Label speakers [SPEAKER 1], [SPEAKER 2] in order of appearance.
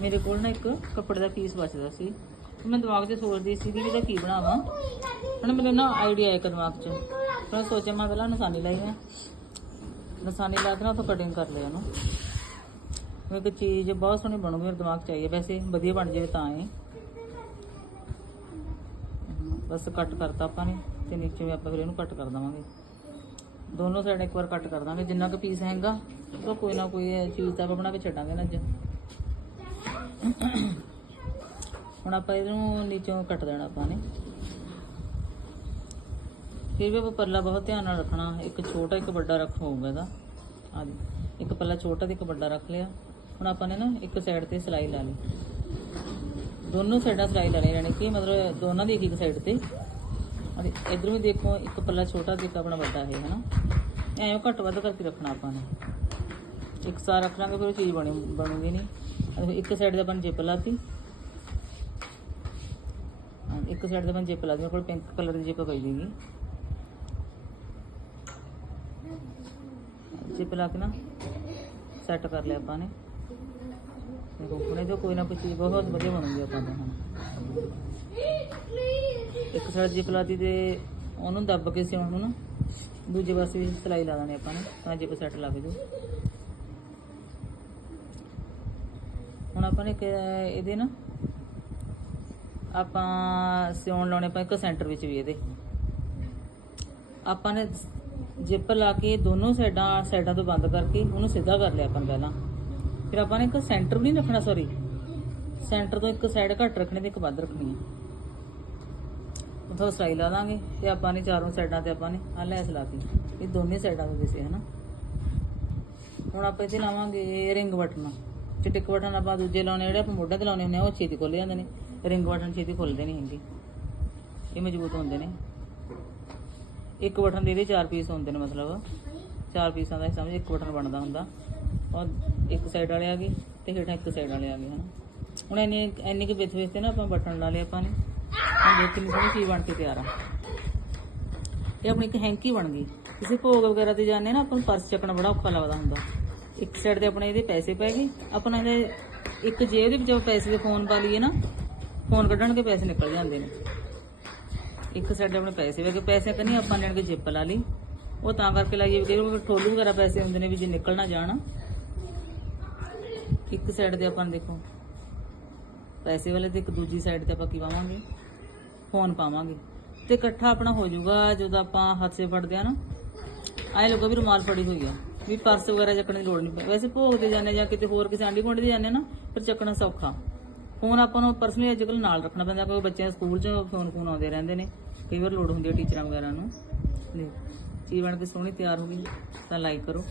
[SPEAKER 1] ਮੇਰੇ ਕੋਲ ਨਾ ਇੱਕ ਕੱਪੜੇ ਦਾ ਪੀਸ ਬਚਦਾ ਸੀ। ਮੈਂ ਦਿਮਾਗ 'ਚ ਸੋਚਦੀ ਸੀ ਵੀ ਇਹਦਾ ਕੀ ਬਣਾਵਾਂ। ਹੁਣ ਮੈਨੂੰ ਨਾ ਆਈਡੀਆ ਆਇਆ ਇੱਕ ਦਿਮਾਗ 'ਚ। ਫਿਰ ਮੈਂ ਸੋਚਿਆ, ਮੈਂ ਪਹਿਲਾਂ ਨਿਸ਼ਾਨੀ ਲਾਈ ਮੈਂ ਨਿਸ਼ਾਨੀ ਲਾ ਕੇ ਨਾ ਉੱਥੋਂ ਕਟਿੰਗ ਕਰ ਲਿਆ ਉਹਨੂੰ। ਮੈਂ ਇੱਕ ਚੀਜ਼ ਬਹੁਤ ਸੋਹਣੀ ਬਣੂਗੀ, ਮੇਰੇ ਦਿਮਾਗ 'ਚ ਆਈ ਹੈ ਵੈਸੇ ਵਧੀਆ ਬਣ ਜਾਵੇ ਤਾਂ ਹੈ ਬਸ ਕੱਟ ਕਰਤਾ ਆਪਾਂ ਨੇ ਤੇ ਨੀਚੇ ਵੀ ਆਪਾਂ ਫਿਰ ਇਹਨੂੰ ਕੱਟ ਕਰ ਦਵਾਂਗੇ। ਦੋਨੋਂ ਸਾਈਡ ਇੱਕ ਵਾਰ ਕੱਟ ਕਰ ਦਾਂਗੇ। ਜਿੰਨਾ ਕੁ ਪੀਸ ਹੈਗਾ, ਉਹ ਕੋਈ ਨਾ ਕੋਈ ਚੀਜ਼ ਤਾਂ ਆਪਾਂ ਬਣਾ ਕੇ ਛੱਡਾਂਗੇ ਨਾ ਅੱਜ। ਹੁਣ ਆਪਾਂ ਇਹਨੂੰ ਨੀਚੋਂ ਕੱਟ ਦੇਣਾ ਆਪਾਂ ਨੇ। ਫਿਰ ਵੀ ਆਪਾਂ ਪੱਲਾ ਬਹੁਤ ਧਿਆਨ ਨਾਲ ਰੱਖਣਾ, ਇੱਕ ਛੋਟਾ, ਇੱਕ ਵੱਡਾ ਰੱਖ ਹੋਊਗਾ ਇਹਦਾ। ਆ ਇੱਕ ਪੱਲਾ ਛੋਟਾ ਤੇ ਇੱਕ ਵੱਡਾ ਰੱਖ ਲਿਆ। ਹੁਣ ਆਪਾਂ ਨੇ ਨਾ ਇੱਕ ਸਾਈਡ ਤੇ ਸਿਲਾਈ ਲਾ ਲਈ। ਦੋਨੋਂ ਸਾਈਡਾਂ ਸਿਲਾਈ ਲਾ ਲਈ ਯਾਨੀ ਕਿ ਮਤਲਬ ਦੋਨਾਂ ਦੀ ਇੱਕ ਇੱਕ ਸਾਈਡ ਤੇ। ਅਤੇ ਇਧਰ ਵੀ ਦੇਖੋ, ਇੱਕ ਪੱਲਾ ਛੋਟਾ ਤੇ ਇੱਕ ਆਪਣਾ ਵੱਡਾ ਹੈ ਹਨਾ? ਐਂ ਘੱਟ ਵੱਧ ਕਰਕੇ ਰੱਖਣਾ ਆਪਾਂ ਨੇ। ਇੱਕ ਸਾਰ ਰੱਖ ਲਾਂਗੇ, ਫਿਰ ਉਹ ਚੀਜ਼ ਬਣੀ, ਬਣੂਗੀ ਨਹੀਂ। ਅਤੇ ਇੱਕ ਸਾਈਡ ਦਾ ਆਪਾਂ ਨੇ ਜਿੱਪ ਲਾਤੀ। ਇੱਕ ਸਾਈਡ ਦਾ ਮੈਂ ਨੇ ਜਿੱਪ ਲਾਤੀ ਮੇਰੇ ਕੋਲ ਪਿੰਕ ਕਲਰ ਦੀ ਜਿੱਪ ਪਈ ਸੀਗੀ ਜਿੱਪ ਲਾ ਕੇ ਨਾ ਸੈੱਟ ਕਰ ਲਿਆ ਆਪਾਂ ਨੇ। ਦੇਖੋ ਜੋ ਕੋਈ ਨਾ ਕੋਈ ਚੀਜ਼ ਬਹੁਤ ਵਧੀਆ ਬਣੂਗੀ ਆਪਾਂ ਦਾ ਹੁਣ। ਇੱਕ ਸਾਈਡ ਜਿਪ ਲਾਤੀ ਤੇ ਉਹਨੂੰ ਦੱਬ ਕੇ ਸਿਉਣ ਨੂੰ ਨਾ ਦੂਜੇ ਪਾਸੇ ਵੀ ਸਿਲਾਈ ਲਾ ਦੇਣੀ ਆਪਾਂ ਨੇ, ਤਾਂ ਜਿਪ ਸੈੱਟ ਲੱਗ ਜੂ। ਹੁਣ ਆਪਾਂ ਨੇ ਇਹਦੇ ਨਾ ਆਪਾਂ ਸਿਉਣ ਲਾਉਣੇ ਆਪਾਂ ਇੱਕ ਸੈਂਟਰ ਵਿੱਚ ਵੀ ਇਹਦੇ। ਆਪਾਂ ਨੇ ਜਿੱਪ ਲਾ ਕੇ ਦੋਨੋਂ ਸਾਈਡਾਂ ਸਾਈਡਾਂ ਤੋਂ ਬੰਦ ਕਰਕੇ ਉਹਨੂੰ ਸਿੱਧਾ ਕਰ ਲਿਆ ਆਪਾਂ ਨੇ ਪਹਿਲਾਂ। ਫਿਰ ਆਪਾਂ ਨੇ ਇੱਕ ਸੈਂਟਰ ਨਹੀਂ ਰੱਖਣਾ ਸੌਰੀ ਸੈਂਟਰ ਤੋਂ ਇੱਕ ਸਾਈਡ ਘੱਟ ਰੱਖਣੀ ਤੇ ਇੱਕ ਵੱਧ ਰੱਖਣੀ ਹੈ ਉਥੋਂ ਸਿਲਾਈ ਲਾ ਦਾਂਗੇ ਤੇ ਆਪਾਂ ਨੇ ਚਾਰੋਂ ਸਾਈਡਾਂ ਤੇ ਆਪਾਂ ਨੇ ਆ ਲੈਸ ਲਾਤੀ ਇਹ ਦੋਨੇ ਸਾਈਡਾਂ ਤੋਂ ਦਿਸੇ, ਹਨਾ? ਹੁਣ ਆਪਾਂ ਇੱਥੇ ਲਾਵਾਂਗੇ ਰਿੰਗ ਬਟਨ। ਚਿੱਟਿਕ ਬਟਨ ਆਪਾਂ ਦੂਜੇ ਲਾਉਣੇ ਜਿਹੜੇ ਆਪਾਂ ਮੋਢੇ ਤੇ ਲਾਉਣੇ ਹੁੰਦੇ ਆ, ਉਹ ਛੇਤੀ ਖੁੱਲ ਜਾਂਦੇ ਨੇ। ਰਿੰਗ ਬਟਨ ਛੇਤੀ ਖੁੱਲਦੇ ਨਹੀਂ ਹੈਗੇ। ਇਹ ਮਜ਼ਬੂਤ ਹੁੰਦੇ ਨੇ। ਇੱਕ ਬਟਨ ਦੇ ਇਹਦੇ ਚਾਰ ਪੀਸ ਹੁੰਦੇ ਨੇ ਮਤਲਬ। ਚਾਰ ਪੀਸਾਂ ਦਾ ਸਮਝ ਇੱਕ ਬਟਨ ਬਣਦਾ ਹੁੰਦਾ। ਔਰ ਇੱਕ ਸਾਈਡ ਵਾਲੇ ਆ ਗਏ ਤੇ ਹੇਠਾਂ ਇੱਕ ਸਾਈਡ ਵਾਲੇ ਆ ਗਏ, ਹਨਾ। ਹੁਣ ਇੰਨੀ ਇੰਨੀ ਕਿ ਵਿੱਚ ਵਿੱਚ ਤੇ ਨਾ ਆਪਾਂ ਬਟਨ ਲਾ ਲਏ ਆਪਾਂ ਨੇ। ਹੁਣ ਦੇਖ ਕਿੰਨੀ ਸੋਹਣੀ ਚੀਜ਼ ਬਣ ਕੇ ਤਿਆਰ ਆ। ਇਹ ਆਪਣੀ ਇੱਕ ਹੈਂਕੀ ਬਣ ਗਈ। ਕਿਸੇ ਭੋਗ ਵਗੈਰਾ ਤੇ ਜਾਂਦੇ ਨਾ, ਆਪਾਂ ਨੂੰ ਪਰਸ ਚੱਕਣਾ ਬੜਾ ਔਖਾ ਲੱਗਦਾ ਹੁੰਦਾ। ਇੱਕ ਸਾਈਡ ਤੇ ਆਪਣੇ ਇਹਦੇ ਪੈਸੇ ਪੈ ਗਏ। ਆਪਣਾ ਇਹਦੇ ਇੱਕ ਜੇਬ ਦੇ ਵਿੱਚ ਪੈਸੇ ਦੇ ਫੋਨ ਪਾ ਲਈਏ ਨਾ ਫੋਨ ਕੱਢਣ ਕੇ ਪੈਸੇ ਨਿਕਲ ਜਾਂਦੇ ਨੇ। ਇੱਕ ਸਾਈਡ ਆਪਣੇ ਪੈਸੇ ਵੇ ਪੈਸੇ ਕਹਿੰਦੇ ਆਪਾਂ ਨੇ ਕੇ ਜਿੱਪ ਲਾ ਲਈ। ਉਹ ਤਾਂ ਕਰਕੇ ਲਾਈਏ ਵੀ ਕਈ ਠੋਲੂ ਵਗੈਰਾ ਪੈਸੇ ਹੁੰਦੇ ਨੇ ਵੀ ਜੇ ਨਿਕਲ ਨਾ ਜਾਣ। ਇੱਕ ਸਾਈਡ ਤੇ ਆਪਾਂ ਦੇਖੋ, ਪੈਸੇ ਵਾਲੇ ਤੇ ਇੱਕ ਦੂਜੀ ਸਾਈਡ ਤੇ ਆਪਾਂ ਕੀ ਪਾਵਾਂਗੇ? ਫੋਨ ਪਾਵਾਂਗੇ। ਤੇ ਇਕੱਠਾ ਆਪਣਾ ਹੋ ਜਾਊਗਾ, ਜਦੋਂ ਆਪਾਂ ਹੱਥ 'ਚ ਫੜਦੇ ਆ ਨਾ, ਆਏ ਲੋਕਾਂ ਵੀ ਰੁਮਾਲ ਫੜੀ ਹੋਈ ਆ, ਵੀ ਪਰਸ ਵਗੈਰਾ ਚੱਕਣ ਦੀ ਲੋੜ ਨਹੀਂ। ਪੈ ਵੈਸੇ ਭੋਗ ਤੇ ਜਾਂਦੇ ਜਾਂ ਕਿਤੇ ਹੋਰ ਕਿਸੇ ਆਂਢੀ ਗੁਆਂਢੀ ਦੇ ਜਾਂਦੇ ਨਾ, ਫਿਰ ਚੱਕਣਾ ਸੌਖਾ। ਫੋਨ ਆਪਾਂ ਨੂੰ ਪਰਸਨਲੀ ਅੱਜ ਕੱਲ੍ਹ ਨਾਲ ਰੱਖਣਾ ਪੈਂਦਾ, ਕਿਉਂਕਿ ਬੱਚਿਆਂ ਦੇ ਸਕੂਲ 'ਚ ਫੋਨ ਫੋਨ ਆਉਂਦੇ ਰਹਿੰਦੇ ਨੇ। ਕਈ ਵਾਰ ਲੋੜ ਹੁੰਦੀ ਹੈ ਟੀਚਰਾਂ ਵਗੈਰਾ ਨੂੰ। ਚੀਜ਼ ਬਣ ਕੇ ਸੋਹਣੀ ਤਿਆਰ ਹੋ ਗਈ, ਤਾਂ ਲਾਈਕ ਕਰੋ।